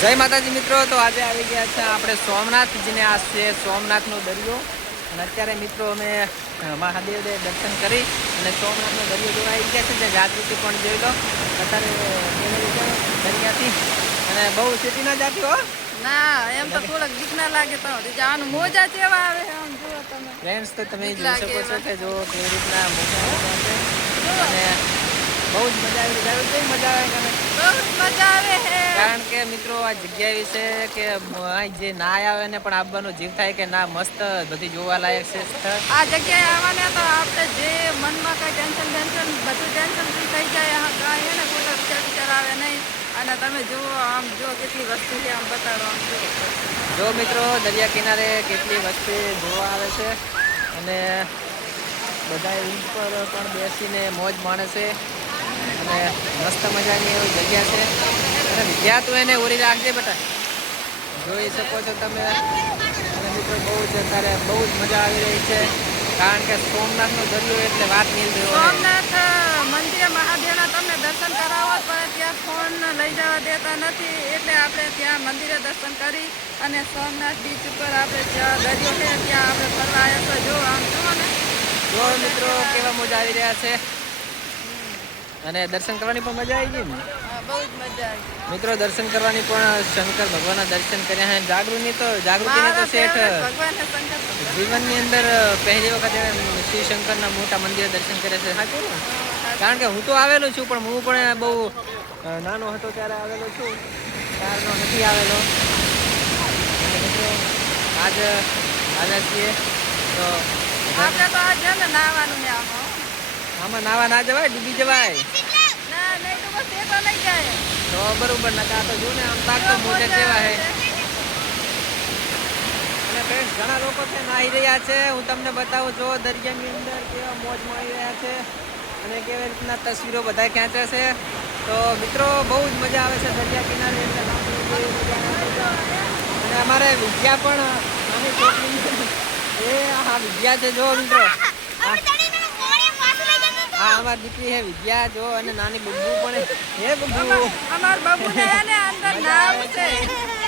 જય માતાજી મિત્રો, તો આજે આવી ગયા છે આપણે સોમનાથજીને. આ છે સોમનાથનો દરિયો અને અત્યારે મિત્રો અમે મહાદેવ દર્શન કરી અને સોમનાથનો દરિયો જોવા આવી ગયા છે. જે જાગૃતિ પણ જોઈ લો અત્યારે દરિયાથી. અને બહુ સિટી ના જાતી હો ના, એમ તો થોડક બીક ના લાગે તો જવાનું મોજા જેવા આવે. આમ જુઓ તમે ફ્રેન્ડ્સ, તો તમે જોઈ શકો છો કે જો કેવી રીતના મોજા છે અને બહુ જ મજા આવી રહી છે. મજા આવે કે બહુ મજા આવે હે. કારણ કે મિત્રો આ જગ્યા વિશે કે જે ના આવે ને પણ આવવાનો જીવ થાય કે ના, મસ્ત બધી જોવા લાયક છે સ્થળ. આ જગ્યાએ આવવાને તો આપણે જે મનમાં કઈ ટેન્શન બધું ટેન્શન ફ્રી થઈ જાય. કાંઈ એને ખોટા વિચાર આવે નહીં. અને તમે જુઓ, આમ જો કેટલી વસ્તુ છે, આમ બતાડો. આમ જો મિત્રો દરિયા કિનારે કેટલી વસ્તી જોવા આવે છે અને બધા ઊંટ પર પણ બેસીને મોજ માણે છે અને મસ્ત મજાની એવી જગ્યા છે. અને વિદ્યા તો એને ઉરી રાખજે બેટા, જોઈ શકો છો તમે. અને મિત્રો બહુ જ અત્યારે બહુ જ મજા આવી રહી છે કારણ કે સોમનાથનો દરિયો એટલે વાત નહીં રહ્યો. સોમનાથ મંદિરે મહાદેવના તમને દર્શન કરાવો, પણ ત્યાં ફોન લઈ જવા દેતા નથી. એટલે આપણે ત્યાં મંદિરે દર્શન કરી અને સોમનાથ બીચ ઉપર આપણે જ્યાં દરિયો છે ત્યાં આપણે ફરવા આવ્યા છો. જો આમ જુઓ ને, જો મિત્રો કેવા મોજા આવી રહ્યા છે અને દર્શન કરવાની પણ મજા આવી ગઈ ને. બહુ જ મજા આવી. મિત્રો દર્શન કરવાની પણ શંકર ભગવાનના દર્શન કર્યા છે. જાગૃતિને તો શેઠ જીવનની અંદર પહેલી વખત શિવ શંકરના મોટા મંદિરે દર્શન કર્યા છે. સાચું ને? કારણ કે હું તો આવેલો છું, પણ હું પણ બહુ નાનો હતો ત્યારે આવેલો છું, ત્યારનો નથી આવેલો. મિત્રો આજ આવ્યા છીએ તો આપણે તો આજ છે ને નાવાનું ને આમાં નાવા ના જવાય, ડૂબી જવાય. ના, નહીં તો બસ એ તો નહીં જાય તો બરોબર નકા તો જો ને આમ પાક તો મોજા જેવા હે. અને ફ્રેન્ડ્સ, ઘણા લોકો છે નાહી રહ્યા છે. હું તમને બતાવું છું દરિયાની અંદર કેવા મોજ માણી રહ્યા છે અને કેવી રીતના તસવીરો બધા ખેંચે છે. તો મિત્રો બહુ જ મજા આવે છે દરિયા કિનારે એટલે અને અમારે વિદ્યા પણ નાની છોકરી એ હા વિદ્યા છે. જો મિત્રો હા, અમારી દીકરી હે વિદ્યા. જો અને નાની બબ્બુ પણ હે. બબ્બુ અમાર બાબુને એને અંદર નાવ છે,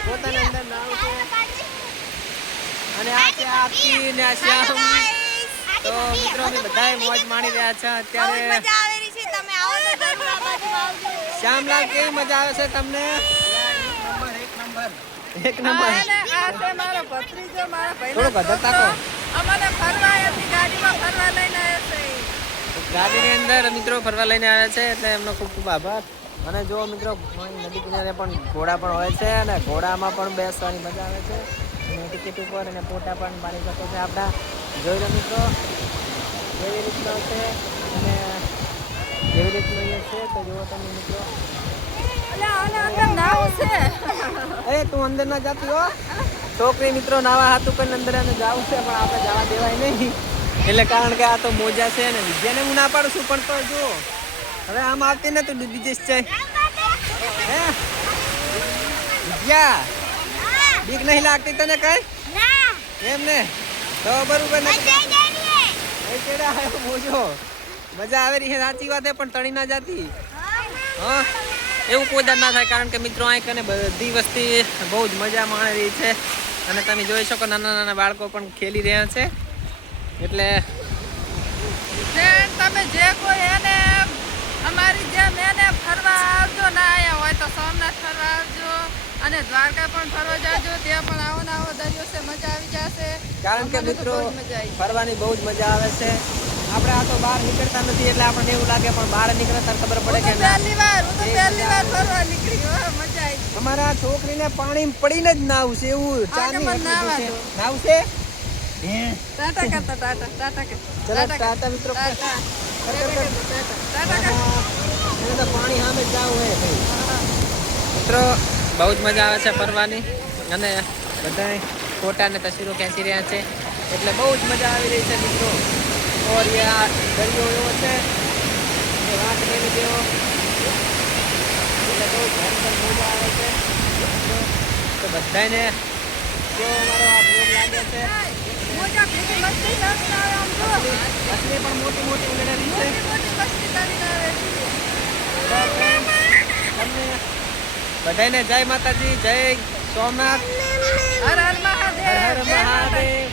પોતાને અંદર નાવ છે. અને આ છે આરતી ને આ શ્યામ. તો મિત્રો અમે બધાએ મોજ માણી રહ્યા છે અત્યારે. શ્યામલાલ, કેવી મજા આવે છે તમને? એક નંબર. આ છે મારો ભત્રીજો, મારા થોડું ભાઈનો ગધર તાકો. અમને ફરવા અહીંયાથી ગાડીમાં ફરવા લઈને આવ્યા છે. ગાડીની અંદર મિત્રો ફરવા લઈને આવ્યા છે એટલે એમનો ખૂબ ખૂબ આભાર. અને જો મિત્રો નદી કિનારે પણ ઘોડા પણ હોય છે અને ઘોડામાં પણ બેસવાની મજા આવે છે. અને ટિકિટ ઉપર અને ફોટા પણ પાડી શકો છો આપણા. જોઈ લો મિત્રો કેવી રીતનો છે અને કેવી રીતનું અહીંયા છે. તો જુઓ તમે મિત્રો. એ તું અંદર ના જતી હો છોકરી. મિત્રો નાવા હાથું કરીને અંદર એને જવું છે પણ આપણે જવા દેવાય નહીં. એટલે કારણ કે આ તો મોજા છે ને વિદ્યાને હું ના પાડું છું, પણ તો જો હવે આમ આવતી ને તો ડૂબી જઈશ છે. હે વિદ્યા, બીક નહીં લાગતી તને કઈ? એમ ને તો બરોબર ને મોજો મજા આવે રહી છે. સાચી વાત છે, પણ તણી ના જાતી. હા, એવું કોઈ દર ના થાય કારણ કે મિત્રો અહીં કને બધી વસ્તી બહુ જ મજા માણી રહી છે. અને તમે જોઈ શકો નાના નાના બાળકો પણ ખેલી રહ્યા છે. એટલે તમે જે કોઈ એને અમારી જેમ એને ફરવા આવજો, ના આયા હોય તો સોમનાથ ફરવા આવજો અને દ્વારકા પણ ફરવા જાજો. ત્યાં પણ આવો ને આવો દરિયો છે, મજા આવી જશે. કારણ કે મિત્રો ફરવાની બહુ જ મજા આવે છે. આપણે આ તો બહાર નીકળતા નથી એટલે આપણને એવું લાગે, પણ બહાર નીકળતા ખબર પડે કે પહેલી વાર ફરવા નીકળી. મજા આવી. અમારા છોકરીને પાણી પડીને જ નાવું છે એવું નાવું છે. ટાટા કરતા ટાટા ચલો ટાટા મિત્રો. તો પાણી સામે જ જવું હે મિત્રો. બહુ જ મજા આવે છે ફરવાની અને બધા ફોટા ને તસવીરો ખેંચી રહ્યા છે એટલે બહુ જ મજા આવી રહી છે મિત્રો. ઓર આ દરિયો એવો છે કે વાત નહીં દેવો એટલે બહુ ભયંકર મજા આવે છે. તો બધાને કેવો અમારો આ બ્લોગ લાગે છે. મછલી પણ મોટી મોટી ઉડેલી છે. તમને બધાને જય માતાજી, જય સોમનાથ. હર હર મહાદેવ.